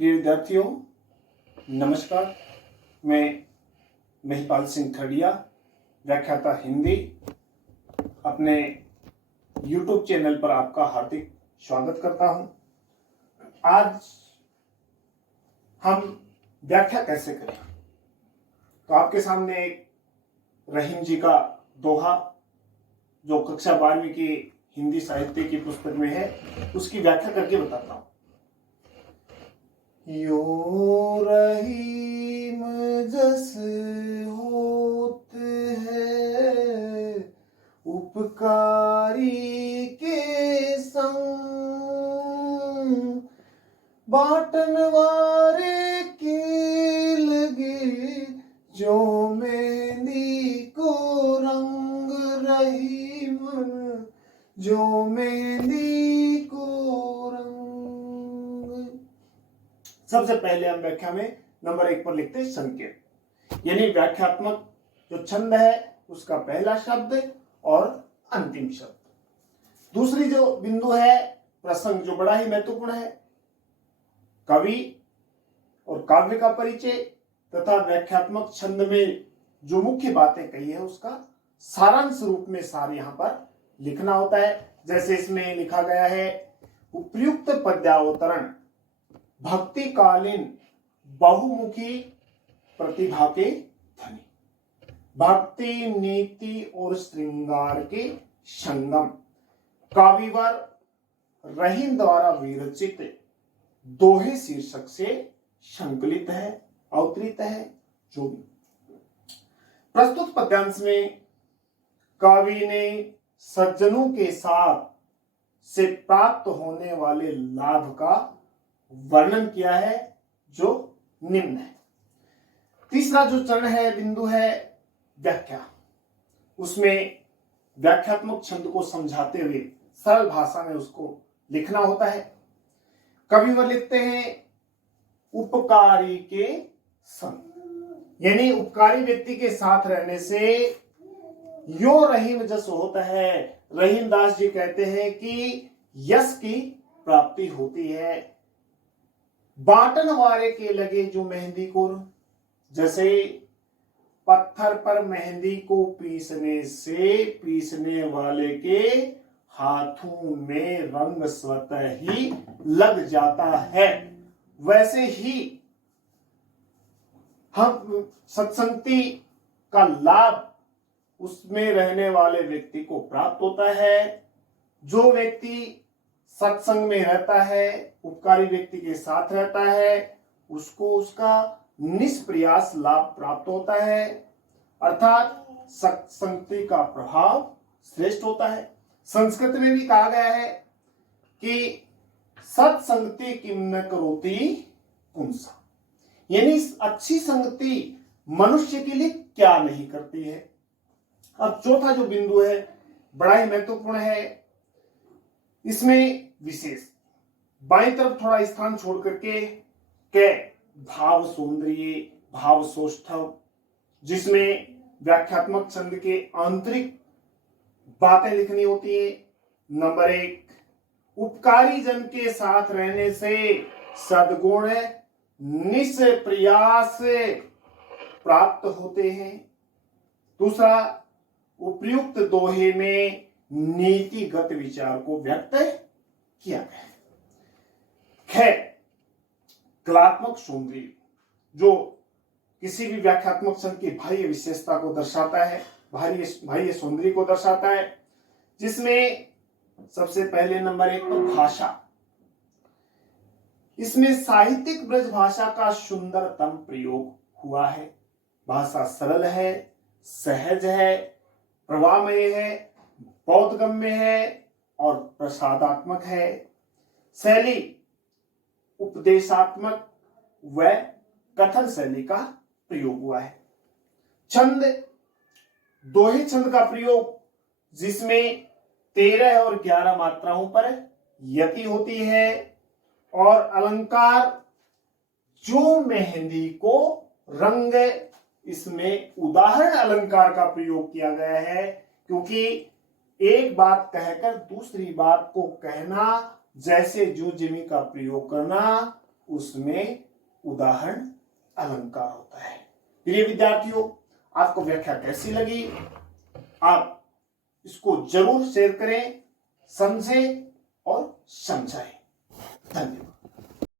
प्रिय विद्यार्थियों, नमस्कार। मैं महिपाल सिंह खड़िया, व्याख्याता हिंदी, अपने YouTube चैनल पर आपका हार्दिक स्वागत करता हूं। आज हम व्याख्या कैसे करें, तो आपके सामने एक रहीम जी का दोहा जो कक्षा 12वीं की हिंदी साहित्य की पुस्तक में है, उसकी व्याख्या करके बताता हूं। यो रहीम जस होत है उपकारी के संग, बाटन वारे के लगे जो मेहंदी को रंग, रहीम जो मेहंदी को रंग। सबसे पहले हम व्याख्या में नंबर 1 पर लिखते हैं संकेत, यानी व्याख्यात्मक जो छंद है उसका पहला शब्द और अंतिम शब्द। दूसरी जो बिंदु है प्रसंग, जो बड़ा ही महत्वपूर्ण है, कवि और काव्य का परिचय तथा व्याख्यात्मक छंद में जो मुख्य बातें कही है उसका सारांश रूप में सार यहां पर लिखना होता है। जैसे इसमें लिखा गया है, उपयुक्त पद्यावतरण भक्तिकालीन बहुमुखी प्रतिभा के धनी, भक्ति नीति और श्रृंगार के संगम, काव्यवर रहीम द्वारा विरचित दोहे शीर्षक से संकलित है, अवतरित है। जो प्रस्तुत पद्यांश में कवि ने सज्जनों के साथ से प्राप्त होने वाले लाभ का वर्णन किया है, जो निम्न है। तीसरा जो चरण है, बिंदु है व्याख्या। उसमें व्याख्यात्मक छंद को समझाते हुए सरल भाषा में उसको लिखना होता है। कविवर लिखते हैं उपकारी के संग, यानी उपकारी व्यक्ति के साथ रहने से यो रहीम जस होता है। रहीम दास जी कहते हैं कि यश की प्राप्ति होती है। बाटन वारे के लगे जो मेहंदी को, जैसे पत्थर पर मेहंदी को पीसने से पीसने वाले के हाथों में रंग स्वतः ही लग जाता है, वैसे ही हम सत्संगति का लाभ उसमें रहने वाले व्यक्ति को प्राप्त होता है। जो व्यक्ति सत्संग में रहता है, उपकारी व्यक्ति के साथ रहता है, उसको उसका निष्प्रयास लाभ प्राप्त होता है, अर्थात सत्संगति का प्रभाव श्रेष्ठ होता है। संस्कृत में भी कहा गया है कि सत्संगति किम न करोति पुंसा, यानी अच्छी संगति मनुष्य के लिए क्या नहीं करती है। अब चौथा जो बिंदु है बड़ा ही महत्वपूर्ण है। इसमें विशेष बाईं तरफ थोड़ा स्थान छोड़ करके के भाव सौंदर्य, भाव सौष्ठव, जिसमें व्याख्यात्मक छंद के आंतरिक बातें लिखनी होती है। नंबर 1, उपकारी जन के साथ रहने से सद्गुण निष्प्रयास प्राप्त होते हैं। दूसरा, उपयुक्त दोहे में नीतिगत विचार को व्यक्त किया गया है। खैर, कलात्मक सौंदर्य जो किसी भी व्याख्यात्मक छंद की बाह्य विशेषता को दर्शाता है, बाह्य सौंदर्य को दर्शाता है, जिसमें सबसे पहले नंबर 1 पर भाषा। इसमें साहित्यिक ब्रज भाषा का सुंदरतम प्रयोग हुआ है। भाषा सरल है, सहज है, प्रवाहमय है, बोधगम्य है और प्रसादात्मक है। शैली उपदेशात्मक व कथन शैली का प्रयोग हुआ है। छंद दोहे छंद का प्रयोग, जिसमें 13 और 11 मात्राओं पर यति होती है, और अलंकार जो मेहंदी को रंग, इसमें उदाहरण अलंकार का प्रयोग किया गया है, क्योंकि एक बात कहकर दूसरी बात को कहना, जैसे जो जिमी का प्रयोग करना, उसमें उदाहरण अलंकार होता है। प्रिय विद्यार्थियों, आपको व्याख्या कैसी लगी? आप इसको जरूर शेयर करें, समझें और समझाएं। धन्यवाद।